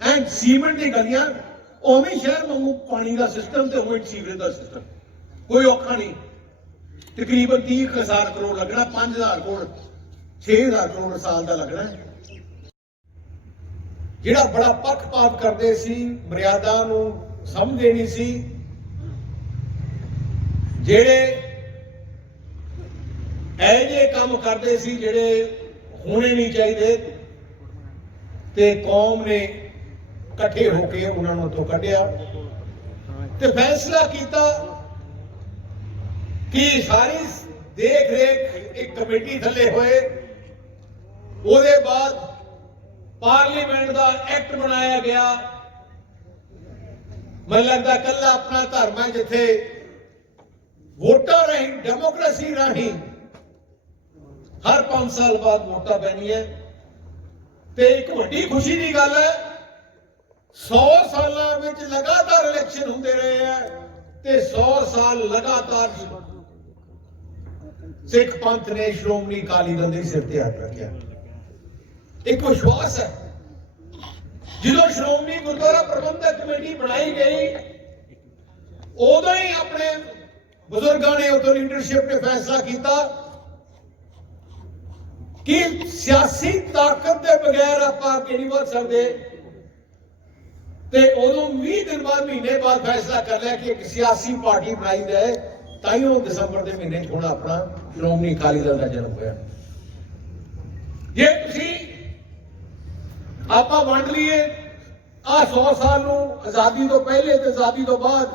And cement की गलियां उवें शहर वांगू पानी का सिस्टम तो उवें सीवरेज का सिस्टम, कोई औखा नहीं। तकरीबन 30,000 करोड़ लगना, 5,000 करोड़ 6,000 करोड़ साल का लगना है। जिहड़ा बड़ा पक्षपात करते सी, मर्यादा नूं समझदे नहीं सी, जिहड़े ਇਹੋ ਜਿਹੇ काम करते सी जिहड़े होने नहीं चाहिए, ते कौम ने इकट्ठे होके उन्होंने उत्थों कढ़िया ते फैसला किया कि सारी देख रेख एक कमेटी थले होए। उसदे बाद पार्लीमेंट का एक्ट बनाया गया। मैं लगता कला अपना धर्म है जिथे वोटा राही, डेमोक्रेसी राही हर 5 साल बाद वोटा पैनी है। ते एक वड्डी खुशी की गल है, 100 सालों में लगातार इलेक्शन होंदे रहे हैं ते 100 साल लगातार सिख पंथ ने श्रोमणी अकाली दल के सिर ते हाथ रखा। एक विश्वास है, जो श्रोमणी गुरुद्वारा प्रबंधक कमेटी बनाई गई उदों ही अपने बुजुर्गों ने उतो लीडरशिप ने फैसला किया कि सियासी ताकत के बगैर आप आगे नहीं बढ़ सकते। उदों 20 दिन बाद, महीने बाद फैसला कर लिया कि एक सियासी पार्टी बनाई जाए। ताइयों दिसंबर के महीने थोड़ा अपना श्रोमणी अकाली दल का जन्म होया। जे तुसी आपां वंड लीए आ 100 साल नूं, आजादी तो पहले ते आजादी तो बाद।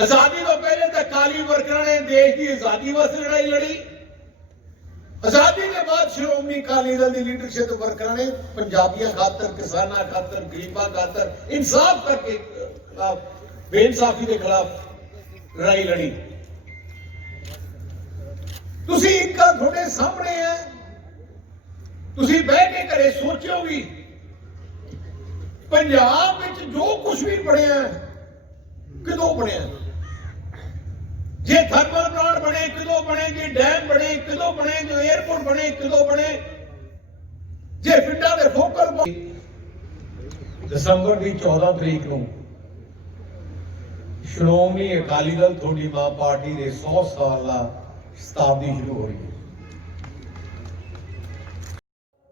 आजादी तो पहले तो अकाली वर्करां ने देश की आजादी वास्ते लड़ाई लड़ी। आजादी के बाद श्रोमणी अकाली दल की लीडरशिप वर्करां ने पंजाबियों खातर, किसानों खातर, गरीबों खातर इंसाफ करके बेइंसाफी के खिलाफ लड़ाई लड़ी। तुसी एक गल थोड़े सामने है, तुसी बह के घरे सोचो भी पंजाब में जो कुछ भी बनया किदों बनया। जे थर्मल प्लांट बने किदों बने, जे डैम बने किदों बने, जो एयरपोर्ट बने किदों बने, जे पिंडां दे फोकल दिसंबर की 14 तरीक को श्रोमणी अकाली दल थोड़ी मां पार्टी के 100 साल का शताब्दी शुरू हो रही है।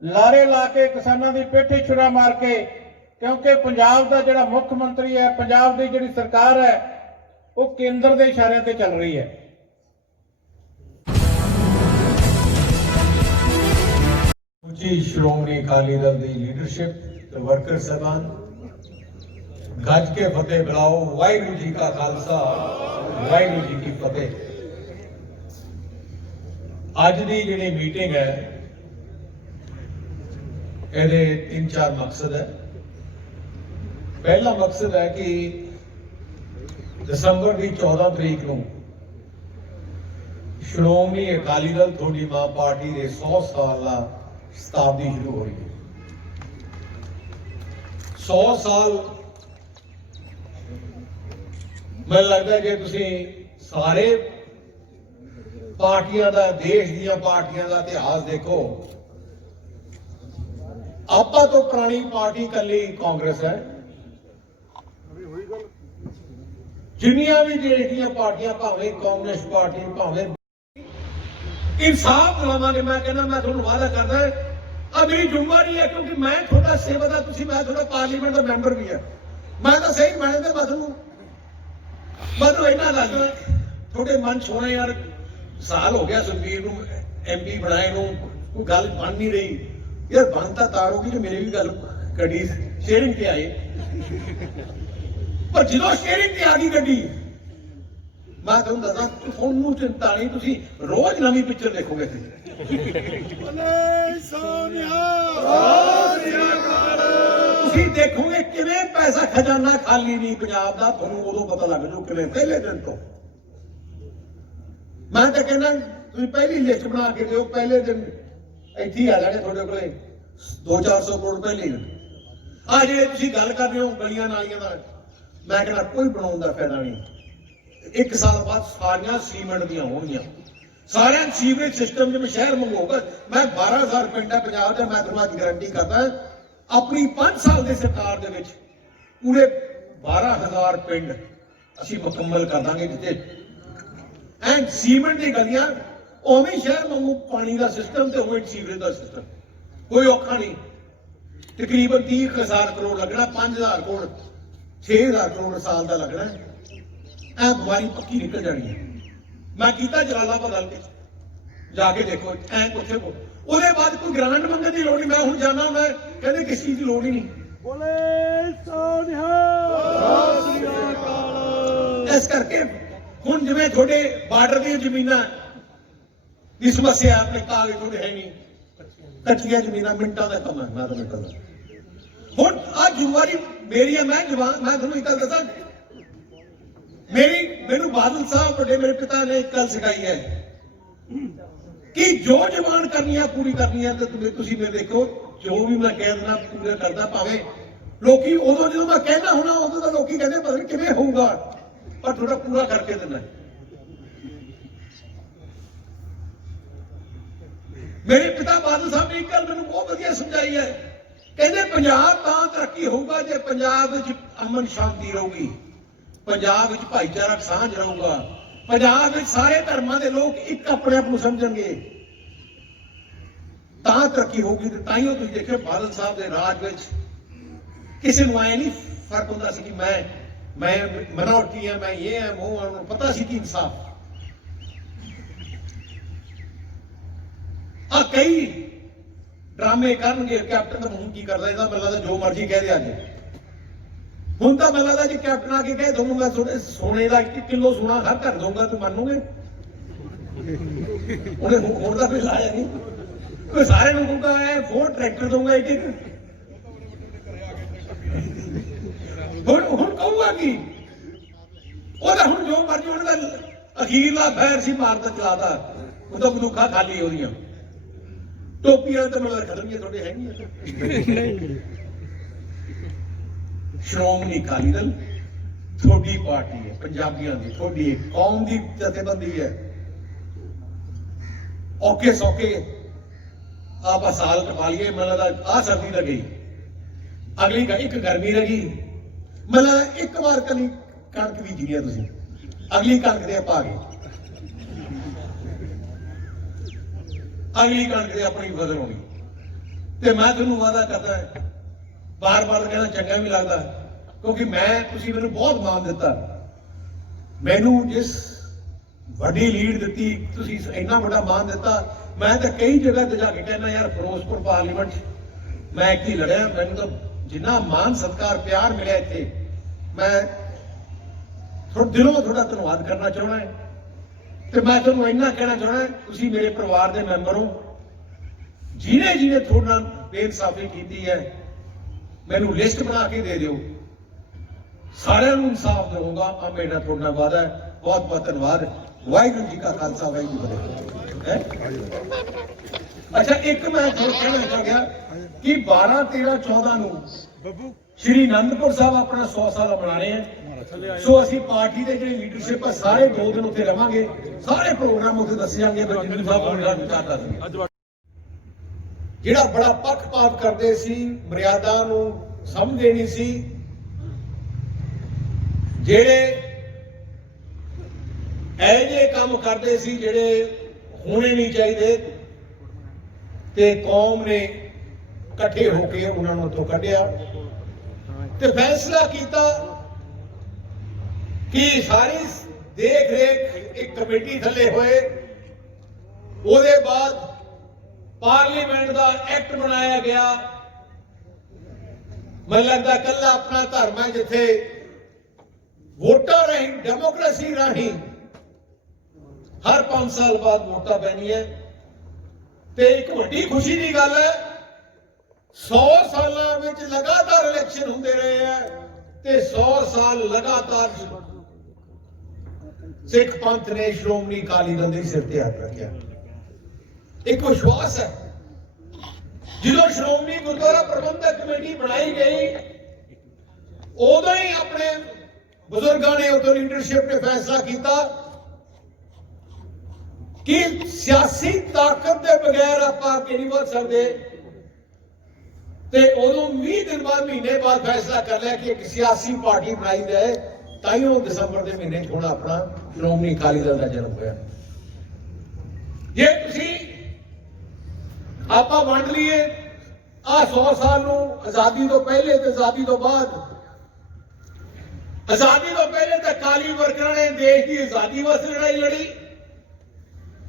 लारे ला के किसानों की पेठी छुरा मार के, क्योंकि पंजाब का जिहड़ा मुख्य मंत्री है, पंजाब की जिहड़ी सरकार है वो केंद्र के इशारे ते चल रही है। उची श्रोमणी अकाली दल की लीडरशिप ते वर्कर साहबान गज के फतेह बुलाओ। वाहिगुरू जी का खालसा, वाहिगुरू जी की फतेह। अज की जिहड़ी मीटिंग है ਇਹਦੇ 3-4 मकसद है। पहला मकसद है कि दिसंबर की 14 तरीक को श्रोमणी अकाली दल थोड़ी मां पार्टी के 100 साल का शताब्दी शुरू हो रही है। 100 साल मैं लगता है कि तुसी सारे पार्टियां का, देश दियां पार्टियां का इतिहास देखो। आपा तो पुरानी पार्टी कली कांग्रेस है, जिन्नियां भी देश दियां पार्टियां, भावें कम्युनिस्ट पार्टी, भावें इंसाफ दिलावांगे। मैं कहना, मैं तुहानूं वादा करदा अब मेरी जिम्मेवारी है, क्योंकि मैं थोड़ा सेवादार, तुसीं मैं थोड़ा पार्लीमेंट का मैंबर भी है। मैं तो सही माने ते मतलब इन्ना लगदा थोड़े मन सोने यार साल हो गया सुखबीर नूं MP बनाए नूं, कोई गल बन नहीं रही यार। बनता तार होगी जो मेरी भी गल गड्डी स्टीयरिंग ते आए, पर जो स्टीयरिंग ते आ गई गड्डी, मैं तुहानूं दस्सां तुहानूं चिंता नहीं, तुसीं रोज नवीं पिक्चर देखोगे। तुसीं देखोगे किवें पैसा खजाना खाली नहीं पंजाब दा, तुहानूं उदों पता लग जाओ किवें पहले दिन तो। मैं तो कहना तुसीं पहली लिस्ट बना के दिओ, पहले दिन ਇੱਥੇ ਆ ਜਾਣੇ ਤੁਹਾਡੇ ਕੋਲੇ 200-400 ਕਰੋੜ ਪਹਿਲੇ ਆ ਜਿਹੜੇ ਤੁਸੀਂ ਗੱਲ ਕਰ ਰਹੇ ਹੋ ਗਲੀਆਂ ਨਾਲੀਆਂ ਦਾ। ਮੈਂ ਕਹਿੰਦਾ ਕੋਈ ਬਣਾਉਣ ਦਾ ਫਾਇਦਾ ਨਹੀਂ। 1 ਸਾਲ ਬਾਅਦ ਸਾਰੀਆਂ ਸੀਮੈਂਟ ਦੀਆਂ ਹੋਣਗੀਆਂ, ਸਾਰਿਆਂ ਸੀਵਰੇਜ ਸਿਸਟਮ ਜਿਵੇਂ ਸ਼ਹਿਰ ਮੰਗੋਗਾ। ਮੈਂ 12,000 ਪਿੰਡ ਹੈ ਪੰਜਾਬ ਦਾ, ਮੈਂ ਤੁਹਾਨੂੰ ਅੱਜ ਗਾਰੰਟੀ ਕਰਦਾ अपनी 5 साल की सरकार दे विच पूरे 12,000 पिंड ਅਸੀਂ ਮੁਕੰਮਲ ਕਰ ਦਾਂਗੇ ਜਿੱਥੇ ਐਂ ਸੀਮੈਂਟ ਦੀ ਗਲੀਆਂ ਉਵੇਂ ਸ਼ਹਿਰ ਵਾਂਗੂ ਪਾਣੀ ਦਾ ਸਿਸਟਮ ਤੇ ਉਵੇਂ ਸੀਵਰੇਜ ਦਾ ਸਿਸਟਮ ਕੋਈ ਔਖਾ ਨਹੀਂ ਤਕਰੀਬਨ 30,000 ਕਰੋੜ ਲੱਗਣਾ 5,000 ਕਰੋੜ 6,000 ਕਰੋੜ ਸਾਲ ਦਾ ਲੱਗਣਾ ਐ ਬਿਮਾਰੀ ਪੱਕੀ ਨਿਕਲ ਜਾਣੀ ਹੈ ਮੈਂ ਕੀਤਾ ਜਲਾਲਾਬਾਦ ਹਲਕੇ ਜਾ ਕੇ ਦੇਖੋ ਐ ਕੁਛ ਉਹਦੇ ਬਾਅਦ ਕੋਈ ਗ੍ਰਾਂਟ ਮੰਗਣ ਦੀ ਲੋੜ ਨਹੀਂ ਮੈਂ ਹੁਣ ਜਾਣਾ ਮੈਂ ਕਹਿੰਦੇ ਕਿਸੇ ਚੀਜ਼ ਦੀ ਲੋੜ ਹੀ ਨਹੀਂ ਇਸ ਕਰਕੇ ਹੁਣ ਜਿਵੇਂ ਤੁਹਾਡੇ ਬਾਰਡਰ ਦੀਆਂ ਜ਼ਮੀਨਾਂ ਦੀ ਸਮੱਸਿਆ ਆਪਣੇ ਕਾਗਜ਼ ਤੁਹਾਡੇ ਹੈ ਨਹੀਂ ਕੱਚੀਆਂ ਜ਼ਮੀਨਾਂ ਮਿੰਟਾਂ ਦਾ ਕੰਮ ਹੈ ਮੈਂ ਤੁਹਾਨੂੰ ਕਹਿੰਦਾ ਹੁਣ ਆ ਜ਼ਿੰਮੇਵਾਰੀ ਮੇਰੀ ਹੈ ਮੈਂ ਤੁਹਾਨੂੰ ਇੱਕ ਗੱਲ ਦੱਸਾਂ ਮੈਨੂੰ ਬਾਦਲ ਸਾਹਿਬ ਵੱਡੇ ਮੇਰੇ ਪਿਤਾ ਨੇ ਇੱਕ ਗੱਲ ਸਿਖਾਈ ਹੈ ਕਿ ਜੋ ਜ਼ਬਾਨ ਕਰਨੀ ਹੈ ਪੂਰੀ ਕਰਨੀ ਹੈ ਤੇ ਤੁਸੀਂ ਮੇਰੇ ਦੇਖੋ ਜੋ ਵੀ ਮੈਂ ਕਹਿ ਦਿੰਦਾ ਪੂਰਾ ਕਰਦਾ ਭਾਵੇਂ ਲੋਕੀ ਉਦੋਂ ਜਦੋਂ ਮੈਂ ਕਹਿਣਾ ਹੋਣਾ ਉਦੋਂ ਤਾਂ ਲੋਕੀ ਕਹਿੰਦੇ ਪਤਾ ਨਹੀਂ ਕਿਵੇਂ ਹੋਊਗਾ ਪਰ ਥੋੜਾ ਪੂਰਾ ਕਰਕੇ ਦਿੰਦਾ ਮੇਰੇ ਪਿਤਾ ਬਾਦਲ ਸਾਹਿਬ ਨੇ ਇੱਕ ਗੱਲ ਮੈਨੂੰ ਬਹੁਤ ਵਧੀਆ ਸਮਝਾਈ ਹੈ ਕਹਿੰਦੇ ਪੰਜਾਬ ਤਾਂ ਤਰੱਕੀ ਹੋਊਗਾ ਜੇ ਪੰਜਾਬ ਵਿੱਚ ਅਮਨ ਸ਼ਾਂਤੀ ਰਹੂਗੀ ਪੰਜਾਬ ਵਿੱਚ ਭਾਈਚਾਰਕ ਸਾਂਝ ਰਹੂਗਾ ਪੰਜਾਬ ਵਿੱਚ ਸਾਰੇ ਧਰਮਾਂ ਦੇ ਲੋਕ ਇੱਕ ਆਪਣੇ ਆਪ ਨੂੰ ਸਮਝਣਗੇ ਤਾਂ ਤਰੱਕੀ ਹੋਊਗੀ ਤੇ ਤਾਂ ਹੀ ਤੁਸੀਂ ਦੇਖਿਓ ਬਾਦਲ ਸਾਹਿਬ ਦੇ ਰਾਜ ਵਿੱਚ ਕਿਸੇ ਨੂੰ ਐ ਨਹੀਂ ਫਰਕ ਹੁੰਦਾ ਸੀ ਕਿ ਮੈਂ ਮਿਨੋਰਟੀ ਹਾਂ ਮੈਂ ਇਹ ਹਾਂ ਉਹ ਹਾਂ ਪਤਾ ਸੀ ਕਿ ਇਨਸਾਫ ਆ ਕਈ ਡਰਾਮੇ ਕਰਨਗੇ ਕੈਪਟਨ ਤਾਂ ਹੁਣ ਕੀ ਕਰਦਾ ਇਹਦਾ ਮੈਨੂੰ ਲੱਗਦਾ ਜੋ ਮਰਜ਼ੀ ਕਹਿ ਦੇ ਅੱਜ ਹੁਣ ਤਾਂ ਮੈਨੂੰ ਲੱਗਦਾ ਜੀ ਕੈਪਟਨ ਆ ਕੇ ਕਹੇ ਤੁਹਾਨੂੰ ਮੈਂ ਸੋਨੇ ਦਾ 1 ਕਿਲੋ ਸੋਨਾ ਹਰ ਘਰ ਦਊਂਗਾ ਤੂੰ ਮੰਨੋਗੇ ਉਹਨੇ ਹੁਣ ਦਾ ਕੋਈ ਲਾਇਆ ਨਹੀਂ ਕੋਈ ਸਾਰੇ ਨੂੰ ਕਹੂਗਾ ਐ 4 ਟਰੈਕਟਰ ਦਊਂਗਾ ਇੱਕ ਹੁਣ ਕਹੂਗਾ ਕੀ ਉਹਦਾ ਹੁਣ ਜੋ ਮਰਜ਼ੀ ਉਹਨਾਂ ਦਾ ਅਖੀਰਲਾ ਫੈਰ ਸੀ ਮਾਰਦਾ ਚਲਾਦਾ ਉਹ ਤਾਂ ਬੰਦੂਕਾਂ ਖਾਲੀ ਹੋ ਰਹੀਆਂ ਟੋਪੀਆਂ ਤਾਂ ਮੈਨੂੰ ਖਤਮ ਹੀ ਤੁਹਾਡੇ ਹੈਗੀਆਂ ਸ਼੍ਰੋਮਣੀ ਅਕਾਲੀ ਦਲ ਤੁਹਾਡੀ ਪਾਰਟੀ ਹੈ ਪੰਜਾਬੀਆਂ ਦੀ ਤੁਹਾਡੀ ਕੌਮ ਦੀ ਜਥੇਬੰਦੀ ਹੈ ਔਕੇ ਸੌਕੇ ਆਪਾਂ ਸਾਲ ਟਪਾ ਲਈਏ ਮੈਨੂੰ ਲੱਗਦਾ ਆਹ ਸਰਦੀ ਲੱਗ ਗਈ ਅਗਲੀ ਇੱਕ ਗਰਮੀ ਲੱਗੀ ਮੈਨੂੰ ਲੱਗਦਾ ਇੱਕ ਵਾਰ ਕਲੀ ਕਣਕ ਬੀਜੀ ਹੈ ਤੁਸੀਂ ਅਗਲੀ ਕਣਕ ਦੇ ਆਪਾਂ ਆ ਗਏ ਅਗਲੀ ਕਣਕ ਦੇ ਆਪਣੀ ਫਸਲ ਹੋਣੀ ਤੇ ਮੈਂ ਤੁਹਾਨੂੰ ਵਾਅਦਾ ਕਰਦਾ ਬਾਰ-ਬਾਰ ਕਹਿਣਾ ਚੰਗਾ ਵੀ ਲੱਗਦਾ ਕਿਉਂਕਿ ਤੁਸੀਂ ਮੈਨੂੰ ਬਹੁਤ ਮਾਣ ਦਿੱਤਾ ਮੈਨੂੰ ਜਿਸ ਵੱਡੀ ਲੀਡ ਦਿੱਤੀ ਤੁਸੀਂ ਇੰਨਾ ਵੱਡਾ ਮਾਣ ਦਿੱਤਾ ਮੈਂ ਤਾਂ ਕਈ ਜਗ੍ਹਾ ਤੇ ਜਾ ਕੇ ਕਹਿੰਦਾ ਯਾਰ ਫਿਰੋਜ਼ਪੁਰ ਪਾਰਲੀਮੈਂਟ ਮੈਂ ਕੀ ਲੜਿਆ ਮੈਨੂੰ ਤਾਂ ਜਿੰਨਾ ਮਾਣ ਸਤਿਕਾਰ ਪਿਆਰ ਮਿਲਿਆ ਇੱਥੇ ਮੈਂ ਤੁਹਾਡੇ ਦਿਲੋਂ ਤੁਹਾਡਾ ਧੰਨਵਾਦ ਕਰਨਾ ਚਾਹੁੰਦਾ ਤੇ ਮੈਂ ਤੁਹਾਨੂੰ ਇੰਨਾ ਕਹਿਣਾ ਚਾਹੁੰਦਾ ਤੁਸੀਂ ਮੇਰੇ ਪਰਿਵਾਰ ਦੇ ਮੈਂਬਰ ਹੋ ਜਿਹਨੇ ਤੁਹਾਡੇ ਨਾਲ ਬੇਇਨਸਾਫੀ ਕੀਤੀ ਹੈ ਮੈਨੂੰ ਲਿਸਟ ਬਣਾ ਕੇ ਦੇ ਦਿਓ ਸਾਰਿਆਂ ਨੂੰ ਇਨਸਾਫ ਦਊਂਗਾ ਆ ਮੇਰਾ ਤੁਹਾਡੇ ਨਾਲ ਵਾਅਦਾ ਹੈ ਬਹੁਤ ਬਹੁਤ ਧੰਨਵਾਦ ਵਾਹਿਗੁਰੂ ਜੀ ਕਾ ਖਾਲਸਾ ਵਾਹਿਗੁਰੂ ਜੀ ਕੀ ਫਤਿਹ ਅੱਛਾ ਇੱਕ ਮੈਂ ਤੁਹਾਨੂੰ ਕਹਿਣਾ ਚਾਹ ਗਿਆ ਕਿ 12 13 14 ਨੂੰ ਸ਼੍ਰੀ ਅਨੰਦਪੁਰ ਸਾਹਿਬ ਆਪਣਾ 100 ਸਾਲ ਮਨਾ ਰਹੇ ਹੈ ਸੋ ਅਸੀਂ ਪਾਰਟੀ ਦੇ ਜਿਹੜੀ ਲੀਡਰਸ਼ਿਪ ਆ ਸਾਰੇ 2 ਦਿਨ ਉੱਥੇ ਰਵਾਂਗੇ ਸਾਰੇ ਪ੍ਰੋਗਰਾਮ ਉੱਥੇ ਦੱਸੇ ਜਾਣਗੇ ਬਜਿੰਦਰ ਸਾਹਿਬ ਨੂੰ ਵਿਚਾਰਦਾ ਸੀ ਜਿਹੜਾ ਬੜਾ ਪੱਖਪਾਤ ਕਰਦੇ ਸੀ ਮਰਿਆਦਾ ਨੂੰ ਸਮਝਦੇ ਨਹੀਂ ਸੀ ਜਿਹੜੇ ਇਹ ਜਿਹੇ ਕੰਮ ਕਰਦੇ ਸੀ ਜਿਹੜੇ ਹੋਣੇ ਨਹੀਂ ਚਾਹੀਦੇ ਤੇ ਕੌਮ ਨੇ ਇਕੱਠੇ ਹੋ ਕੇ ਉਹਨਾਂ ਨੂੰ ਉੱਥੋਂ ਕੱਢਿਆ ਤੇ ਫੈਸਲਾ ਕੀਤਾ ਕਿ ਸਾਰੀ ਦੇਖ ਰੇਖ ਇੱਕ ਕਮੇਟੀ ਥੱਲੇ ਹੋਏ ਉਹਦੇ ਬਾਅਦ ਪਾਰਲੀਮੈਂਟ ਦਾ ਐਕਟ ਬਣਾਇਆ ਗਿਆ ਮੈਨੂੰ ਲੱਗਦਾ ਕੱਲਾ ਆਪਣਾ ਧਰਮ ਹੈ ਜਿੱਥੇ ਵੋਟਾਂ ਰਾਹੀਂ ਡੈਮੋਕ੍ਰੇਸੀ ਰਾਹੀਂ ਹਰ 5 ਸਾਲ ਬਾਅਦ ਵੋਟਾਂ ਪੈਣੀਆਂ ਤੇ ਇੱਕ ਵੱਡੀ ਖੁਸ਼ੀ ਦੀ ਗੱਲ ਹੈ 100 ਸਾਲਾਂ ਵਿੱਚ ਲਗਾਤਾਰ ਇਲੈਕਸ਼ਨ ਹੁੰਦੇ ਰਹੇ ਆ ਤੇ 100 ਸਾਲ ਲਗਾਤਾਰ ਸਿੱਖ ਪੰਥ ਨੇ ਸ਼੍ਰੋਮਣੀ ਅਕਾਲੀ ਦਲ ਦੇ ਸਿਰ ਤੇ ਹੱਥ ਰੱਖਿਆ ਇੱਕ ਵਿਸ਼ਵਾਸ ਹੈ ਜਦੋਂ ਸ਼੍ਰੋਮਣੀ ਗੁਰਦੁਆਰਾ ਪ੍ਰਬੰਧਕ ਕਮੇਟੀ ਬਣਾਈ ਗਈ ਉਦੋਂ ਹੀ ਆਪਣੇ ਬਜ਼ੁਰਗਾਂ ਨੇ ਉਦੋਂ ਲੀਡਰਸ਼ਿਪ ਨੇ ਫੈਸਲਾ ਕੀਤਾ ਕਿ ਸਿਆਸੀ ਤਾਕਤ ਦੇ ਬਗੈਰ ਆਪਾਂ ਅੱਗੇ ਨਹੀਂ ਵਧ ਸਕਦੇ ਤੇ ਉਦੋਂ 20 ਦਿਨ ਬਾਅਦ ਮਹੀਨੇ ਬਾਅਦ ਫੈਸਲਾ ਕਰ ਲਿਆ ਕਿ ਇੱਕ ਸਿਆਸੀ ਪਾਰਟੀ ਬਣਾਈ ਜਾਏ, ਤਾਂ ਹੀ ਉਹ ਦਸੰਬਰ ਦੇ ਮਹੀਨੇ 'ਚ ਹੁਣ ਆਪਣਾ ਸ਼੍ਰੋਮਣੀ ਅਕਾਲੀ ਦਲ ਦਾ ਜਨਮ ਹੋਇਆ। ਜੇ ਤੁਸੀਂ ਆਪਾਂ ਵੰਡ ਲਈਏ ਆ 100 ਸਾਲ ਨੂੰ, ਆਜ਼ਾਦੀ ਤੋਂ ਪਹਿਲੇ ਤੇ ਆਜ਼ਾਦੀ ਤੋਂ ਬਾਅਦ। ਆਜ਼ਾਦੀ ਤੋਂ ਪਹਿਲੇ ਤਾਂ ਅਕਾਲੀ ਵਰਕਰਾਂ ਨੇ ਦੇਸ਼ ਦੀ ਆਜ਼ਾਦੀ ਵਾਸਤੇ ਲੜਾਈ ਲੜੀ।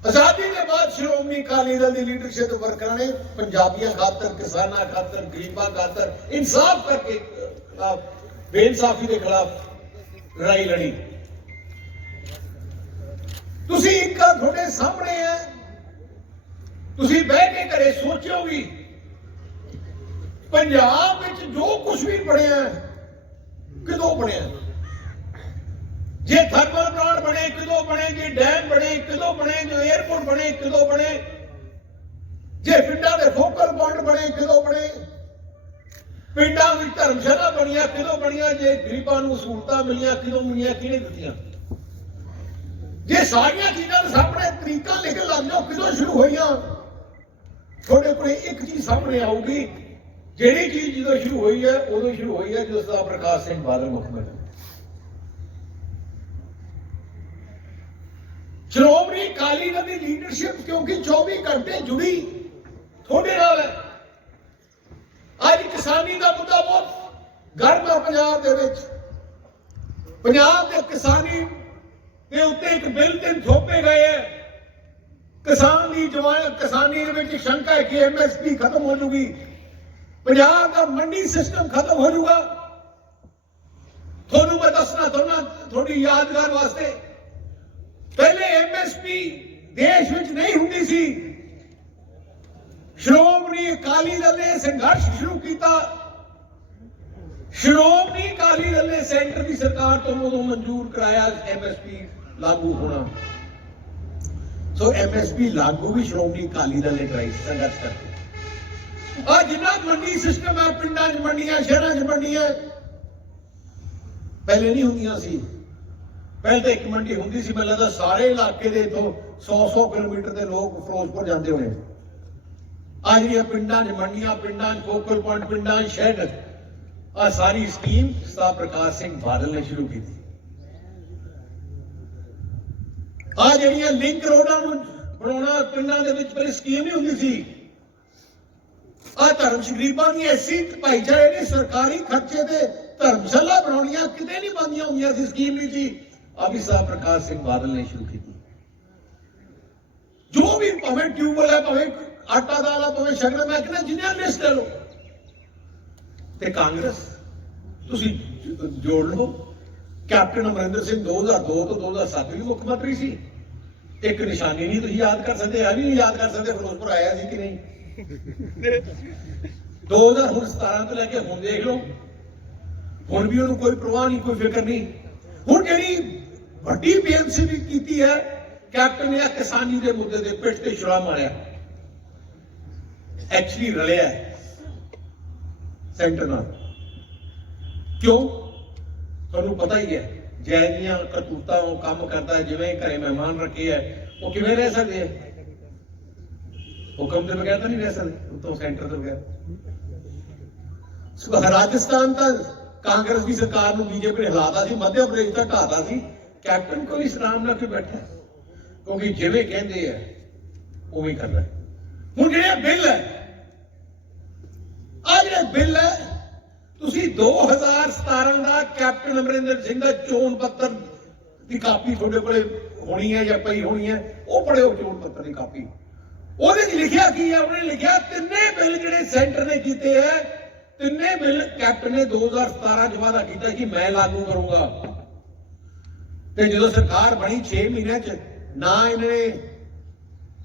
ਆਜ਼ਾਦੀ ਦੇ ਬਾਅਦ ਸ਼੍ਰੋਮਣੀ ਅਕਾਲੀ ਦਲ ਦੀ ਲੀਡਰਸ਼ਿਪ ਵਰਕਰਾਂ ਨੇ ਪੰਜਾਬੀਆਂ ਖਾਤਰ, ਕਿਸਾਨਾਂ ਖਾਤਰ, ਗਰੀਬਾਂ ਖਾਤਰ ਇਨਸਾਫ ਕਰਕੇ ਬੇਇਨਸਾਫੀ ਦੇ ਖਿਲਾਫ ਲੜਾਈ ਲੜੀ। ਤੁਸੀਂ ਇੱਕ ਗੱਲ ਤੁਹਾਡੇ ਸਾਹਮਣੇ ਹੈ, ਤੁਸੀਂ ਬਹਿ ਕੇ ਘਰੇ ਸੋਚਿਓ ਵੀ ਪੰਜਾਬ ਵਿੱਚ ਜੋ ਕੁਝ ਵੀ ਬਣਿਆ ਕਿਦੋਂ ਬਣਿਆ। ਜੇ ਥਰਮਲ ਪਲਾਂਟ ਬਣੇ ਕਿਦੋਂ ਬਣੇ, ਜੇ ਡੈਮ ਬਣੇ ਕਿਦੋਂ ਬਣੇ, ਜੇ 에ਅਰਪੋਰਟ ਬਣੇ ਕਿਦੋਂ ਬਣੇ, ਜੇ ਪਿੰਡਾਂ ਦੇ ਫੋਕਲ ਪੁਆਇੰਟ ਬਣੇ ਕਿਦੋਂ ਬਣੇ, ਪਿੰਡਾਂ ਵਿੱਚ ਧਰਮਸ਼ਾਲਾ ਬਣੀਆਂ ਕਿਦੋਂ ਬਣੀਆਂ, ਜੇ ਗਰੀਬਾਂ ਨੂੰ ਸਹੂਲਤਾਂ ਮਿਲੀਆਂ ਕਿਦੋਂ ਮਿਲੀਆਂ, ਕਿਹਨੇ ਦਿੱਤੀਆਂ। ਜੇ ਸਾਰੀਆਂ ਚੀਜ਼ਾਂ ਦੇ ਸਾਹਮਣੇ ਤਰੀਕਾਂ ਲਿਖਣ ਲੱਗ ਜਾਓ ਕਿਦੋਂ ਸ਼ੁਰੂ ਹੋਈਆਂ, ਤੁਹਾਡੇ ਕੋਲ ਇੱਕ ਚੀਜ਼ ਸਾਹਮਣੇ ਆਊਗੀ, ਜਿਹੜੀ ਚੀਜ਼ ਜਦੋਂ ਸ਼ੁਰੂ ਹੋਈ ਹੈ ਉਦੋਂ ਸ਼ੁਰੂ ਹੋਈ ਹੈ ਜਦੋਂ ਸਰਦਾਰ ਪ੍ਰਕਾਸ਼ ਸਿੰਘ ਬਾਦਲ ਮੁੱਖ ਮੰਤਰੀ। ਸ਼੍ਰੋਮਣੀ ਅਕਾਲੀ ਦਲ ਦੀ ਲੀਡਰਸ਼ਿਪ ਕਿਉਂਕਿ 24 ਘੰਟੇ ਜੁੜੀ ਤੁਹਾਡੇ ਨਾਲ ਹੈ। ਅੱਜ ਕਿਸਾਨੀ ਦਾ ਮੁੱਦਾ ਬਹੁਤ ਗਰਮ ਹੈ ਪੰਜਾਬ ਦੇ ਵਿੱਚ। ਪੰਜਾਬ ਦੇ ਕਿਸਾਨੀ ਦੇ ਉੱਤੇ ਇੱਕ ਬਿੱਲ ਤੇ ਥੋਪੇ ਗਏ ਹੈ। ਕਿਸਾਨ ਦੀ ਕਿਸਾਨੀ ਦੇ ਵਿੱਚ ਸ਼ੰਕਾ ਹੈ ਕਿ MSP ਖਤਮ ਹੋ ਜੂਗੀ, ਪੰਜਾਬ ਦਾ ਮੰਡੀ ਸਿਸਟਮ ਖਤਮ ਹੋ ਜਾਊਗਾ। ਤੁਹਾਨੂੰ ਮੈਂ ਦੱਸਣਾ ਤੁਹਾਡੀ ਯਾਦਗਾਰ ਵਾਸਤੇ, ਪਹਿਲੇ MSP ਦੇਸ਼ ਵਿੱਚ ਨਹੀਂ ਹੁੰਦੀ ਸੀ। ਸ਼੍ਰੋਮਣੀ ਅਕਾਲੀ ਦਲ ਨੇ ਸੰਘਰਸ਼ ਸ਼ੁਰੂ ਕੀਤਾ। ਸ਼੍ਰੋਮਣੀ ਅਕਾਲੀ ਦਲ ਨੇ ਸੈਂਟਰ ਦੀ ਸਰਕਾਰ ਤੋਂ ਉਦੋਂ ਮਨਜ਼ੂਰ ਕਰਾਇਆ MSP ਲਾਗੂ ਹੋਣਾ। ਸੋ MSP ਲਾਗੂ ਵੀ ਸ਼੍ਰੋਮਣੀ ਅਕਾਲੀ ਦਲ ਨੇ ਕਰਾਈ ਸੰਘਰਸ਼ ਕਰਕੇ। ਆ ਜਿੰਨਾ ਮੰਡੀ ਸਿਸਟਮ ਹੈ, ਪਿੰਡਾਂ 'ਚ ਮੰਡੀਆਂ, ਸ਼ਹਿਰਾਂ 'ਚ ਮੰਡੀਆਂ ਪਹਿਲੇ ਨਹੀਂ ਹੁੰਦੀਆਂ ਸੀ। ਪਹਿਲੇ ਤਾਂ ਇੱਕ ਮੰਡੀ ਹੁੰਦੀ ਸੀ, ਮੈਨੂੰ ਲੱਗਦਾ ਸਾਰੇ ਇਲਾਕੇ ਦੇ ਇਥੋਂ 100 ਕਿਲੋਮੀਟਰ ਦੇ ਲੋਕ ਫਿਰੋਜ਼ਪੁਰ ਜਾਂਦੇ ਹੋਣੇ। ਅੱਜ ਜਿਹੜੀਆਂ ਪਿੰਡਾਂ 'ਚ ਮੰਡੀਆਂ, ਪਿੰਡਾਂ 'ਚ ਫੋਕਲ ਪੁਆਇੰਟ, ਪਿੰਡਾਂ 'ਚ ਸ਼ਹਿਰ, ਆ ਸਾਰੀ ਸਕੀਮ ਸਰਦਾਰ ਪ੍ਰਕਾਸ਼ ਸਿੰਘ ਬਾਦਲ ਨੇ ਸ਼ੁਰੂ ਕੀਤੀ। ਆ ਜਿਹੜੀਆਂ ਲਿੰਕ ਰੋਡਾਂ ਨੂੰ ਬਣਾਉਣਾ ਪਿੰਡਾਂ ਦੇ ਵਿੱਚ ਪਹਿਲੇ ਸਕੀਮ ਨਹੀਂ ਹੁੰਦੀ ਸੀ। ਆ ਧਰਮ ਗਰੀਬਾਂ ਦੀ ਐਸੀ ਭਾਈਚਾਰੇ ਨੇ ਸਰਕਾਰੀ ਖਰਚੇ ਤੇ ਧਰਮਸ਼ਾਲਾ ਬਣਾਉਣੀਆਂ ਕਿਤੇ ਨਹੀਂ ਬਣਦੀਆਂ ਹੁੰਦੀਆਂ ਸੀ, ਸਕੀਮ ਨਹੀਂ ਸੀ। ਅਭੀ ਸਾਹਿਬ ਪ੍ਰਕਾਸ਼ ਸਿੰਘ ਬਾਦਲ ਨੇ ਸ਼ੁਰੂ ਕੀਤੀ। ਜੋ ਵੀ ਭਾਵੇਂ ਟਿਊਬਵੈਲ ਹੈ, ਭਾਵੇਂ ਆਟਾ ਦਾਲ ਹੈ, ਭਾਵੇਂ ਸ਼ਗਨ, ਮੈਂ ਕਹਿੰਦਾ ਜਿੰਨੀਆਂ ਲਿਸਟ ਲੈ ਲਓ। ਤੇ ਕਾਂਗਰਸ ਤੁਸੀਂ ਜੋੜ ਲਓ। ਕੈਪਟਨ ਅਮਰਿੰਦਰ ਸਿੰਘ 2002 ਤੋਂ 2007 ਵੀ ਮੁੱਖ ਮੰਤਰੀ ਸੀ। ਇੱਕ ਨਿਸ਼ਾਨੀ ਨਹੀਂ ਤੁਸੀਂ ਯਾਦ ਕਰ ਸਕਦੇ, ਇਹ ਵੀ ਨਹੀਂ ਯਾਦ ਕਰ ਸਕਦੇ ਫਿਰੋਜ਼ਪੁਰ ਆਇਆ ਸੀ ਕਿ ਨਹੀਂ। 2017 ਤੋਂ ਲੈ ਕੇ ਹੁਣ ਦੇਖ ਲਓ, ਹੁਣ ਵੀ ਉਹਨੂੰ ਕੋਈ ਪ੍ਰਵਾਹ ਨਹੀਂ, ਕੋਈ ਫਿਕਰ ਨਹੀਂ। ਹੁਣ ਜਿਹੜੀ ਵੱਡੀ ਬੇਨਤੀ ਵੀ ਕੀਤੀ ਹੈ ਕੈਪਟਨ ਨੇ ਕਿਸਾਨੀ ਦੇ ਮੁੱਦੇ ਦੇ ਪਿੱਠ ਤੇ ਛੁਰਾ ਮਾਰਿਆ, ਐਕਚੁਅਲੀ ਰਲਿਆ ਸੈਂਟਰ ਨਾਲ। ਕਿਉਂ? ਤੁਹਾਨੂੰ ਪਤਾ ਹੀ ਹੈ ਜੈ ਦੀਆਂ ਕਰਤੂਤਾਂ ਉਹ ਕੰਮ ਕਰਦਾ, ਜਿਵੇਂ ਘਰੇ ਮਹਿਮਾਨ ਰੱਖੇ ਹੈ ਉਹ ਕਿਵੇਂ ਰਹਿ ਸਕਦੇ ਹੈ? ਹੁਕਮ ਦੇ ਬਗੈਰ ਤਾਂ ਨਹੀਂ ਰਹਿ ਸਕਦੇ, ਉਤੋਂ ਸੈਂਟਰ ਦੇ ਬਗੈਰ। ਰਾਜਸਥਾਨ ਤਾਂ ਕਾਂਗਰਸ ਦੀ ਸਰਕਾਰ ਨੂੰ ਬੀਜੇਪੀ ਨੇ ਹਿਲਾਤਾ ਸੀ, ਮੱਧ ਪ੍ਰਦੇਸ਼ ਤੱਕ ਢਾਤਾ ਸੀ। ਕੈਪਟਨ ਕੋਈ ਇਸਲਾਮ ਨਾਲ ਕਿਉਂ ਬੈਠਾ? ਕਿਉਂਕਿ ਜਿਵੇਂ ਕਹਿੰਦੇ ਆ ਉਵੇਂ ਕਰਨਾ। ਹੁਣ ਜਿਹੜੇ ਬਿੱਲ ਹੈ, ਆ ਜਿਹੜੇ ਬਿੱਲ ਹੈ, ਤੁਸੀਂ 2017 ਦਾ ਕੈਪਟਨ ਅਮਰਿੰਦਰ ਸਿੰਘ ਦਾ ਚੋਣ ਪੱਤਰ ਦੀ ਕਾਪੀ ਤੁਹਾਡੇ ਕੋਲੇ ਹੋਣੀ ਹੈ ਜਾਂ ਪਈ ਹੋਣੀ ਹੈ, ਉਹ ਪੜ੍ਹਿਓ ਚੋਣ ਪੱਤਰ ਦੀ ਕਾਪੀ। ਉਹਦੇ 'ਚ ਲਿਖਿਆ ਕੀ ਹੈ? ਉਹਨੇ ਲਿਖਿਆ ਤਿੰਨੇ ਬਿੱਲ ਜਿਹੜੇ ਸੈਂਟਰ ਨੇ ਕੀਤੇ ਹੈ, ਤਿੰਨੇ ਬਿੱਲ ਕੈਪਟਨ ਨੇ 2017 'ਚ ਵਾਅਦਾ ਕੀਤਾ ਕਿ ਮੈਂ ਲਾਗੂ ਕਰੂੰਗਾ। ਤੇ ਜਦੋਂ ਸਰਕਾਰ ਬਣੀ 6 ਮਹੀਨਿਆਂ 'ਚ ਨਾ ਇਹਨੇ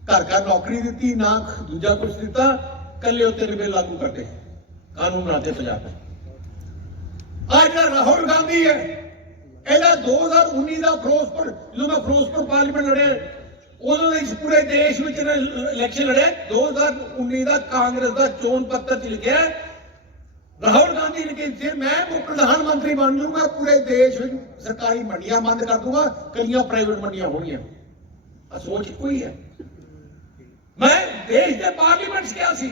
ਘਰ ਨੌਕਰੀ ਦਿੱਤੀ, ਨਾ ਦੂਜਾ ਕੁਝ ਦਿੱਤਾ, ਕੱਲੇ ਉੱਤੇ ਬਿੱਲ ਲਾਗੂ ਕਰਦੇ, ਕਾਨੂੰਨ ਬਣਾਤੇ ਪੰਜਾਬ। ਆ ਜਿਹੜਾ ਰਾਹੁਲ ਗਾਂਧੀ ਹੈ, ਇਹਦਾ 2019 ਦਾ ਫਿਰੋਜ਼ਪੁਰ, ਜਦੋਂ ਮੈਂ ਫਿਰੋਜ਼ਪੁਰ ਪਾਰਲੀਮੈਂਟ ਲੜਿਆ ਉਦੋਂ ਇਸ ਪੂਰੇ ਦੇਸ਼ ਵਿੱਚ ਇਲੈਕਸ਼ਨ ਲੜਿਆ, 2019 ਦਾ ਕਾਂਗਰਸ ਦਾ ਚੋਣ ਪੱਤਰ 'ਚ ਲਿਖਿਆ ਰਾਹੁਲ ਗਾਂਧੀ ਨੇ ਕਿ ਜੇ ਮੈਂ ਪ੍ਰਧਾਨ ਮੰਤਰੀ ਬਣ ਜਾਊਂਗਾ ਪੂਰੇ ਦੇਸ਼ ਵਿੱਚ ਸਰਕਾਰੀ ਮੰਡੀਆਂ ਬੰਦ ਕਰ ਦੂੰਗਾ, ਕਈਆਂ ਪ੍ਰਾਈਵੇਟ ਮੰਡੀਆਂ ਹੋਣਗੀਆਂ। ਆ ਸੋਚ ਕੋਈ ਹੈ? ਮੈਂ ਦੇਸ਼ ਦੇ ਪਾਰਲੀਮੈਂਟ 'ਚ ਕਿਹਾ ਸੀ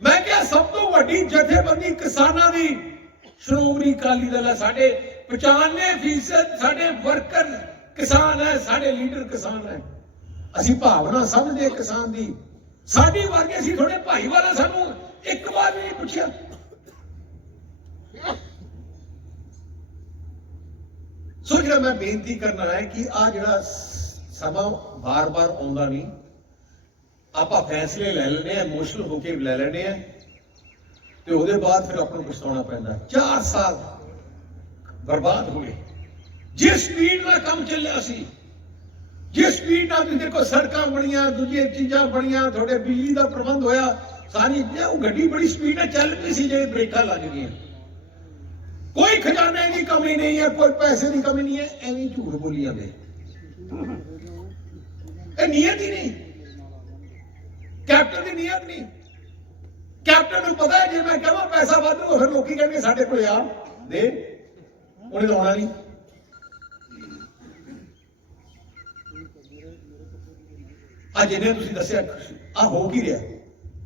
ਮੈਂ ਕਿਹਾ ਸਭ ਤੋਂ ਵੱਡੀ ਜਥੇਬੰਦੀ ਕਿਸਾਨਾਂ ਦੀ ਸ਼੍ਰੋਮਣੀ ਅਕਾਲੀ ਦਲ ਹੈ। ਸਾਡੇ 95% ਸਾਡੇ ਵਰਕਰ ਕਿਸਾਨ ਹੈ, ਸਾਡੇ ਲੀਡਰ ਕਿਸਾਨ ਹੈ। ਅਸੀਂ ਭਾਵਨਾ ਸਮਝਦੇ ਕਿਸਾਨ ਦੀ। ਸਾਡੀ ਵਰਗੇ ਅਸੀਂ ਥੋੜੇ ਭਾਈਵਾਲਾ, ਸਾਨੂੰ ਇੱਕ ਵਾਰ ਵੀ ਨਹੀਂ ਪੁੱਛਿਆ। ਸੋ ਜਿਹੜਾ ਮੈਂ ਬੇਨਤੀ ਕਰਨਾ ਹੈ ਕਿ ਆ ਜਿਹੜਾ ਸਮਾਂ ਬਾਰ-ਬਾਰ ਆਉਂਦਾ ਨਹੀਂ, ਆਪਾਂ ਫੈਸਲੇ ਲੈ ਲੈਣੇ ਆ, ਇਮੋਸ਼ਨਲ ਹੋ ਕੇ ਲੈ ਲੈਣੇ ਆ, ਤੇ ਉਹਦੇ ਬਾਅਦ ਫਿਰ ਆਪਾਂ ਨੂੰ ਪਛਤਾਉਣਾ ਪੈਂਦਾ। 4 ਸਾਲ ਬਰਬਾਦ ਹੋ ਗਏ। ਜਿਸ ਸਪੀਡ ਨਾਲ ਕੰਮ ਚੱਲਿਆ ਸੀ, ਜਿਸ ਸਪੀਡ ਨਾਲ ਤੁਸੀਂ ਦੇਖੋ ਸੜਕਾਂ ਬਣੀਆਂ, ਦੂਜੀਆਂ ਚੀਜ਼ਾਂ ਬਣੀਆਂ, ਤੁਹਾਡੇ ਬਿਜਲੀ ਦਾ ਪ੍ਰਬੰਧ ਹੋਇਆ, ਸਾਰੀ ਉਹ ਗੱਡੀ ਬੜੀ ਸਪੀਡ ਨਾਲ ਚੱਲ ਪਈ ਸੀ, ਜਿਹੜੇ ਬ੍ਰੇਕਾਂ ਲੱਗ ਗਈਆਂ। ਕੋਈ ਖਜ਼ਾਨੇ ਦੀ ਕਮੀ ਨਹੀਂ ਹੈ, ਕੋਈ ਪੈਸੇ ਦੀ ਕਮੀ ਨਹੀਂ ਹੈ। ਐਵੇਂ ਝੂਠ ਬੋਲੀ ਜਾਂਦੇ, ਇਹ ਨੀਅਤ ਹੀ ਨਹੀਂ, ਕੈਪਟਨ ਦੀ ਨੀਅਤ ਨਹੀਂ। ਕੈਪਟਨ ਨੂੰ ਪਤਾ ਹੈ ਜੇ ਮੈਂ ਕਹਾਂ ਪੈਸਾ ਵਾਧੂ, ਫਿਰ ਲੋਕੀ ਕਹਿਣਗੇ ਸਾਡੇ ਕੋਲ ਆ ਦੇ, ਉਹਨੇ ਲਾਉਣਾ ਨਹੀਂ। ਅੱਜ ਇਹਨੇ ਤੁਸੀਂ ਦੱਸਿਆ ਆ ਹੋ ਕੀ ਰਿਹਾ,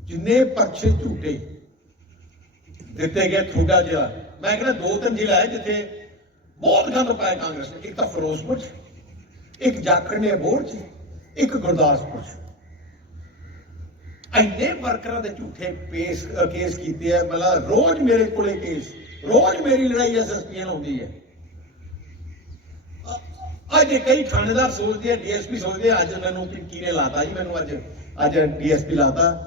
ਜਿੰਨੇ ਪਰਚੇ ਝੂਠੇ ਦਿੱਤੇ ਗਏ ਥੋੜਾ ਜਿਹਾ, ਮੈਂ ਕਹਿੰਦਾ 2-3 ਜ਼ਿਲ੍ਹਾ ਹੈ ਜਿੱਥੇ ਬਹੁਤ ਗੰਦ ਪਾਇਆ ਕਾਂਗਰਸ ਨੇ। ਇੱਕ ਤਾਂ ਫਿਰੋਜ਼ਪੁਰ ਚ, ਇੱਕ ਜਾਖੜ ਅਬੋਹਰ ਚ, ਇੱਕ ਗੁਰਦਾਸਪੁਰ ਚ। ਇੰਨੇ ਵਰਕਰਾਂ ਦੇ ਝੂਠੇ ਕੇਸ ਕੀਤੇ ਆ। ਮਤਲਬ ਰੋਜ਼ ਮੇਰੇ ਕੋਲੇ ਕੇਸ, ਰੋਜ਼ ਮੇਰੀ ਲੜਾਈ ਐਸਐਸਪੀ ਨਾਲ ਹੁੰਦੀ ਹੈ। ਅੱਜ ਕਈ ਥਾਣੇਦਾਰ ਸੋਚਦੇ ਆ, ਡੀਐਸਪੀ ਸੋਚਦੇ ਆ ਅੱਜ ਮੈਨੂੰ ਪਿੰਕੀ ਨੇ ਲਾਤਾ ਜੀ, ਮੈਨੂੰ ਅੱਜ ਡੀਐਸਪੀ ਲਾਤਾ।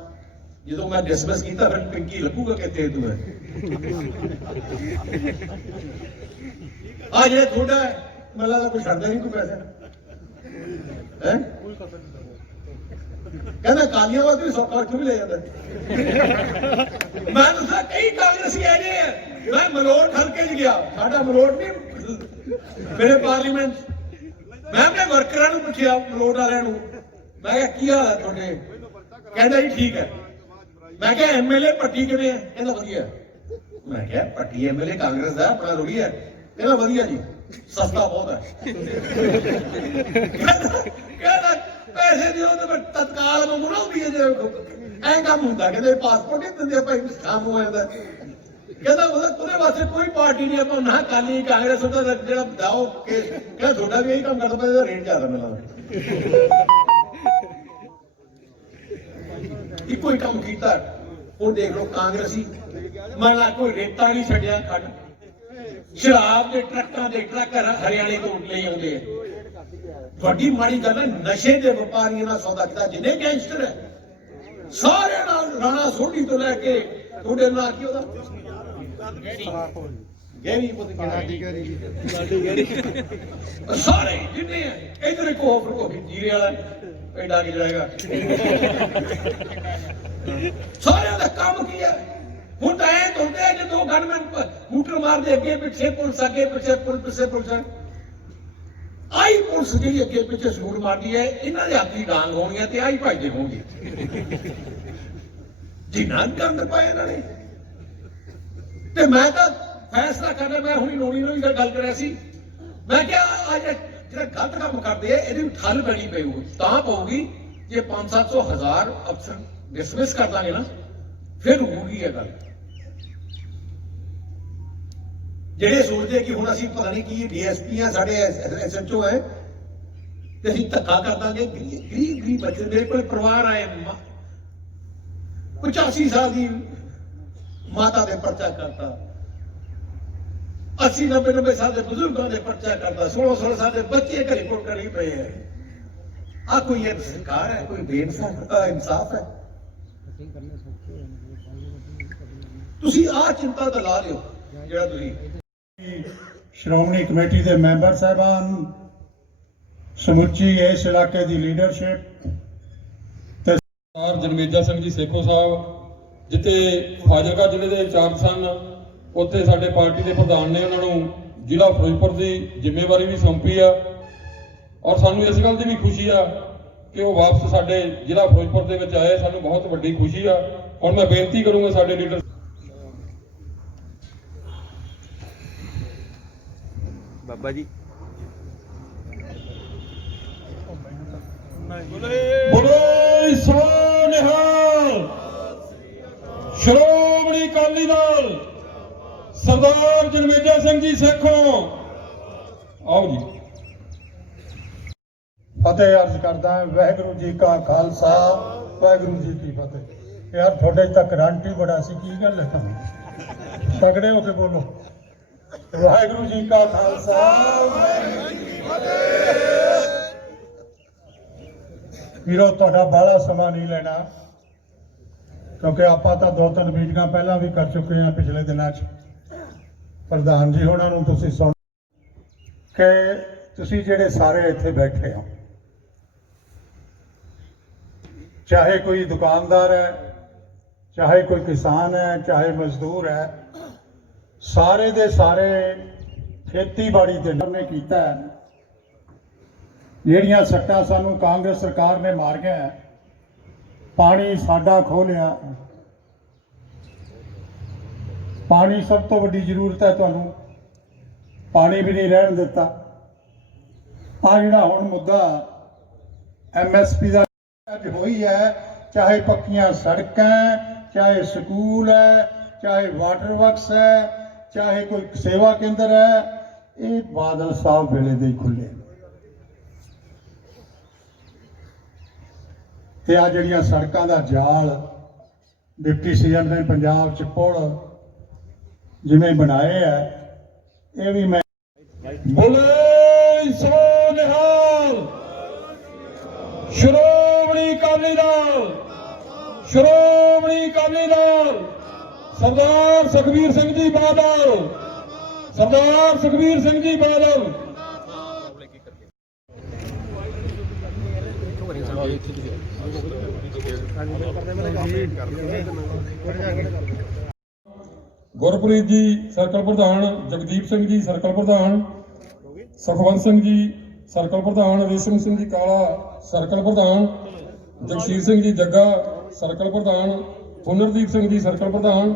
ਜਦੋਂ ਮੈਂ ਡਿਸਮਿਸ ਕੀਤਾ ਫਿਰ ਪਿੰਕੀ ਲੱਗੂਗਾ ਕਿੱਥੇ ਤੂੰ ਹੈ। ਆ ਜਿਹੜਾ ਤੁਹਾਡਾ ਮੈਨੂੰ ਲੱਗਦਾ ਕੋਈ ਛੱਡਦਾ ਨਹੀਂ ਕੋਈ ਪੈਸਾ ਹੈ। ਕਹਿੰਦਾ ਕਾਲੀਆਂ ਵਾਸਤੇ ਵੀ ਸੌਖਾ ਕਿਉਂ ਲੈ ਜਾਂਦਾ। ਮੈਂ ਦੱਸਾਂ ਕਈ ਕਾਂਗਰਸੀ ਆ ਜੇ, ਮੈਂ ਮਲੋਟ ਹਲਕੇ 'ਚ ਗਿਆ, ਸਾਡਾ ਮਲੋਟ ਨਹੀਂ ਮੇਰੇ ਪਾਰਲੀਮੈਂਟ, ਮੈਂ ਆਪਣੇ ਵਰਕਰਾਂ ਨੂੰ ਪੁੱਛਿਆ ਮਲੋਟ ਵਾਲਿਆਂ ਨੂੰ, ਮੈਂ ਕਿਹਾ ਕੀ ਹਾਲ ਹੈ ਤੁਹਾਡੇ, ਕਹਿੰਦਾ ਜੀ ਠੀਕ ਹੈ। ਮੈਂ ਕਿਹਾ ਐਮਐਲਏ ਭੱਟੀ ਕਿਵੇਂ ਹੈ, ਕਹਿੰਦਾ ਵਧੀਆ। ਮੈਂ ਕਿਹਾ ਭੱਟੀ ਐਮਐਲਏ ਕਾਂਗਰਸ ਦਾ ਆਪਣਾ ਰੋੜੀ ਹੈ, ਕਹਿੰਦਾ ਵਧੀਆ ਜੀ, ਸਸਤਾ ਬਹੁਤ ਹੈ। ਕਹਿੰਦਾ ਪੈਸੇ ਦਿਓ ਤੇ ਮੈਂ ਤਤਕਾਲ ਮੰਗੂ ਨਾ ਹੁੰਦੀ ਹੈ, ਜੇ ਐਂ ਕੰਮ ਹੁੰਦਾ। ਕਹਿੰਦੇ ਪਾਸਪੋਰਟ ਹੀ ਦਿੰਦੇ ਭਾਈ, ਕੰਮ ਹੋ ਜਾਂਦਾ। ਕਹਿੰਦਾ ਉਹਦੇ ਵਾਸਤੇ ਕੋਈ ਪਾਰਟੀ ਨਹੀਂ, ਆਪਾਂ ਨਾ ਕਾਲੀ ਕਾਂਗਰਸ ਉਹਦਾ ਜਿਹੜਾ ਦਾਓ ਕੇਸ, ਕਹਿੰਦਾ ਤੁਹਾਡਾ ਵੀ ਇਹੀ ਕੰਮ ਕਰਦਾ ਪਿਆ, ਇਹਦਾ ਰੇਟ ਜ਼ਿਆਦਾ ਮਿਲਦਾ। ਇੱਕੋ ਹੀ ਕੰਮ ਕੀਤਾ। ਹੁਣ ਦੇਖ ਲਓ ਕਾਂਗਰਸੀ ਮਨ ਕੋਈ ਰੇਤਾ ਨਹੀਂ ਛੱਡਿਆ, ਖੱਡ ਸ਼ਰਾਬ ਦੇ ਟਰੱਕਾਂ ਦੇ ਟਰੱਕ ਹਰਿਆਣੇ ਤੋਂ ਲਈ ਆਉਂਦੇ ਆ। ਵੱਡੀ ਮਾੜੀ ਗੱਲ ਹੈ, ਨਸ਼ੇ ਦੇ ਵਪਾਰੀਆਂ ਨਾਲ ਸੌਦਾ ਕੀਤਾ। ਜਿੰਨੇ ਗੈਂਗਸਟਰ ਹੈ ਸਾਰਿਆਂ ਨਾਲ, ਰਾਣਾ ਸੋਢੀ ਤੋਂ ਲੈ ਕੇ ਤੁਹਾਡੇ ਨਾਲ ਕੀ ਉਹਦਾ ਸਾਰੇ ਜਿੰਨੇ ਆ ਇਧਰ ਇੱਕ ਹੋਰ ਜੀਰੇ ਵਾਲਾ ਪਿੰਡਾ ਕੀ ਜਾਏਗਾ। ਸਾਰਿਆਂ ਦਾ ਕੰਮ ਕੀ ਹੈ। ਹੁਣ ਤਾਂ ਐਂ ਹੁੰਦੇ ਆ ਜਦੋਂ ਗਨਮੈਨ ਹੂਟਰ ਮਾਰਦੇ, ਅੱਗੇ ਪਿੱਛੇ ਪੁਲਿਸ, ਅੱਗੇ ਪਿੱਛੇ ਪੁਲਿਸ। ਆਈ ਪੁਲਿਸ ਜਿਹੜੀ ਅੱਗੇ ਪਿੱਛੇ ਸੂਟ ਮਾਰਦੀ ਹੈ, ਇਹਨਾਂ ਦੇ ਹੱਥੀ ਡਾਂਗ ਹੋਣੀਆਂ ਤੇ ਆਈ ਭੱਜਦੇ ਹੋਣਗੇ। ਜਿੰਨਾ ਗੰਦ ਪਾਇਆ ਇਹਨਾਂ ਨੇ। ਤੇ ਮੈਂ ਤਾਂ ਫੈਸਲਾ ਕਰਨਾ, ਮੈਂ ਹੁਣੀ ਨੋਣੀ ਨੂੰ ਵੀ ਗੱਲ ਕਰਿਆ ਸੀ, ਮੈਂ ਕਿਹਾ ਜਿਹੜਾ ਗਲਤ ਕੰਮ ਕਰਦੇ ਆ ਇਹਦੀ ਠੱਲ ਪੈਣੀ ਪਊ, ਤਾਂ ਪਊਗੀ ਜੇ 500-700 ਹਜ਼ਾਰ ਅਫਸਰ ਡਿਸਮਿਸ ਕਰ ਦਾਂਗੇ ਨਾ, ਫਿਰ ਹੋਊਗੀ ਇਹ ਗੱਲ। ਜਿਹੜੇ ਸੋਚਦੇ ਕਿ ਹੁਣ ਅਸੀਂ ਪਤਾ ਨਹੀਂ ਕੀ ਡੀਐਸਪੀ ਆ, ਸਾਡੇ ਐਸਐਚਓ ਹੈ, ਤੇ ਅਸੀਂ ਧੱਕਾ ਕਰ ਦਾਂਗੇ। ਗਰੀਬ ਬੱਚੇ, ਮੇਰੇ ਕੋਲ ਪਰਿਵਾਰ ਆਏ, 85 ਸਾਲ ਦੀ ਮਾਤਾ ਦੇ ਪਰਚਾ ਕਰਤਾ, 80-90 ਸਾਲ ਦੇ ਬਜ਼ੁਰਗਾਂ ਦੇ ਪਰਚਾ ਕਰਤਾ, 16 ਸਾਲ ਦੇ ਬੱਚੇ ਘਰੇ ਕੋਲ ਕਰੀ ਪਏ ਹੈ। ਆ ਕੋਈ ਇਹ ਸਰਕਾਰ ਹੈ, ਕੋਈ ਬੇਇਨਸਾਫ ਹੈ। ਤੁਸੀਂ ਆ ਚਿੰਤਾ ਤਾਂ ਲਾ ਲਿਓ ਜਿਹੜਾ ਤੁਸੀਂ। ਸ਼੍ਰੋਮਣੀ ਕਮੇਟੀ ਦੇ ਮੈਂਬਰ ਸਾਹਿਬਾਨ, ਸਮੁੱਚੀ ਇਸ ਇਲਾਕੇ ਦੀ ਲੀਡਰਸ਼ਿਪ ਤੇ ਸਰਦਾਰ ਜਨਮੇਜਾ ਸਿੰਘ ਜੀ ਸੇਖੋ ਸਾਹਿਬ, ਜਿੱਥੇ ਫਾਜ਼ਿਲਕਾ ਜ਼ਿਲ੍ਹੇ ਦੇ ਇੰਚਾਰਜ ਸਨ, ਉੱਥੇ ਸਾਡੇ ਪਾਰਟੀ ਦੇ ਪ੍ਰਧਾਨ ਨੇ ਉਹਨਾਂ ਨੂੰ ਜ਼ਿਲ੍ਹਾ ਫਿਰੋਜ਼ਪੁਰ ਦੀ ਜ਼ਿੰਮੇਵਾਰੀ ਵੀ ਸੌਂਪੀ ਆ। ਔਰ ਸਾਨੂੰ ਇਸ ਗੱਲ ਦੀ ਵੀ ਖੁਸ਼ੀ ਆ ਕਿ ਉਹ ਵਾਪਸ ਸਾਡੇ ਜ਼ਿਲ੍ਹਾ ਫਿਰੋਜ਼ਪੁਰ ਦੇ ਵਿੱਚ ਆਏ, ਸਾਨੂੰ ਬਹੁਤ ਵੱਡੀ ਖੁਸ਼ੀ ਆ। ਹੁਣ ਮੈਂ ਬੇਨਤੀ ਕਰੂੰਗਾ ਸਾਡੇ ਲੀਡਰ ਬਾਬਾ ਜੀ, ਬੋਲੇ ਸੋ ਨਿਹਾਲ। ਸਰਦਾਰ ਜਨਮੇਜਾ ਸਿੰਘ ਜੀ ਸੇਖੋਂ। ਆਓ ਜੀ। ਫਤਿਹ ਅਰਜ਼ ਕਰਦਾ ਹਾਂ। ਵਾਹਿਗੁਰੂ ਜੀ ਕਾ ਖਾਲਸਾ, ਵਾਹਿਗੁਰੂ ਜੀ ਕੀ ਫਤਿਹ। ਯਾਰ ਤੁਹਾਡੇ ਤਾਂ ਕਰੰਟ ਹੀ ਬੜਾ ਸੀ, ਕੀ ਗੱਲ ਹੈ ਤੁਹਾਨੂੰ? ਤਗੜੇ ਹੋ ਕੇ ਬੋਲੋ। ਵਾਹਿਗੁਰੂ ਜੀ ਕਾ ਖਾਲਸਾ, ਵਾਹਿਗੁਰੂ ਜੀ ਕੀ ਫਤਿਹ। ਵੀਰੋ, ਤੁਹਾਡਾ ਬਾਹਲਾ ਸਮਾਂ ਨਹੀਂ ਲੈਣਾ, ਕਿਉਂਕਿ ਆਪਾਂ ਤਾਂ 2-3 ਮੀਟਿੰਗਾਂ ਪਹਿਲਾਂ ਵੀ ਕਰ ਚੁੱਕੇ ਹਾਂ ਪਿਛਲੇ ਦਿਨਾਂ 'ਚ। ਪ੍ਰਧਾਨ ਜੀ ਹੋਣਾ ਨੂੰ ਤੁਸੀਂ ਸੁਣ ਕਿ ਤੁਸੀਂ ਜਿਹੜੇ ਸਾਰੇ ਇੱਥੇ ਬੈਠੇ ਹੋ, ਚਾਹੇ ਕੋਈ ਦੁਕਾਨਦਾਰ ਹੈ, ਚਾਹੇ ਕੋਈ ਕਿਸਾਨ ਹੈ, ਚਾਹੇ ਮਜ਼ਦੂਰ ਹੈ, ਸਾਰੇ ਦੇ ਸਾਰੇ ਖੇਤੀਬਾੜੀ ਦੇ ਨੇ ਕੀਤਾ ਹੈ। ਜਿਹੜੀਆਂ ਸੱਟਾਂ ਸਾਨੂੰ ਕਾਂਗਰਸ ਸਰਕਾਰ ਨੇ ਮਾਰੀਆਂ ਹੈ, ਪਾਣੀ ਸਾਡਾ ਖੋਹ ਲਿਆ। ਪਾਣੀ ਸਭ ਤੋਂ ਵੱਡੀ ਜ਼ਰੂਰਤ ਹੈ ਤੁਹਾਨੂੰ, ਪਾਣੀ ਵੀ ਨਹੀਂ ਰਹਿਣ ਦਿੱਤਾ। ਆ ਜਿਹੜਾ ਹੁਣ ਮੁੱਦਾ MSP ਦਾ ਅੱਜ ਹੋਈ ਹੈ, ਚਾਹੇ ਪੱਕੀਆਂ ਸੜਕਾਂ, ਚਾਹੇ ਸਕੂਲ ਹੈ, ਚਾਹੇ ਵਾਟਰ ਵਰਕਸ ਹੈ, ਚਾਹੇ ਕੋਈ ਸੇਵਾ ਕੇਂਦਰ ਹੈ, ਇਹ ਬਾਦਲ ਸਾਹਿਬ ਵੇਲੇ ਦੇ ਖੁੱਲੇ। ਤੇ ਆ ਜਿਹੜੀਆਂ ਸੜਕਾਂ ਦਾ ਜਾਲ ਡਿਪਟੀ ਸੀਐਮ ਨੇ ਪੰਜਾਬ 'ਚ ਪੁਲ ਜਿਵੇਂ ਬਣਾਏ ਆ, ਇਹ ਵੀ ਮੈਂ ਬੋਲੇ ਸੋ ਨਿਹਾਲ। ਸ਼੍ਰੋਮਣੀ ਅਕਾਲੀ ਦਲ, ਸ਼੍ਰੋਮਣੀ ਅਕਾਲੀ ਦਲ। ਸਰਦਾਰ ਸੁਖਬੀਰ ਸਿੰਘ ਜੀ ਬਾਦਲ, ਸਰਦਾਰ ਸੁਖਬੀਰ ਸਿੰਘ ਜੀ ਬਾਦਲ। ਗੁਰਪ੍ਰੀਤ ਜੀ ਸਰਕਲ ਪ੍ਰਧਾਨ, ਜਗਦੀਪ ਸਿੰਘ ਜੀ ਸਰਕਲ ਪ੍ਰਧਾਨ, ਸੁਖਵੰਤ ਸਿੰਘ ਜੀ ਸਰਕਲ ਪ੍ਰਧਾਨ, ਰੇਸ਼ਮ ਸਿੰਘ ਜੀ ਕਾਲਾ ਸਰਕਲ ਪ੍ਰਧਾਨ, ਜਗਸੀਰ ਸਿੰਘ ਜੀ ਜੱਗਾ ਸਰਕਲ ਪ੍ਰਧਾਨ, ਹੁਨਰਦੀਪ ਸਿੰਘ ਜੀ ਸਰਕਲ ਪ੍ਰਧਾਨ,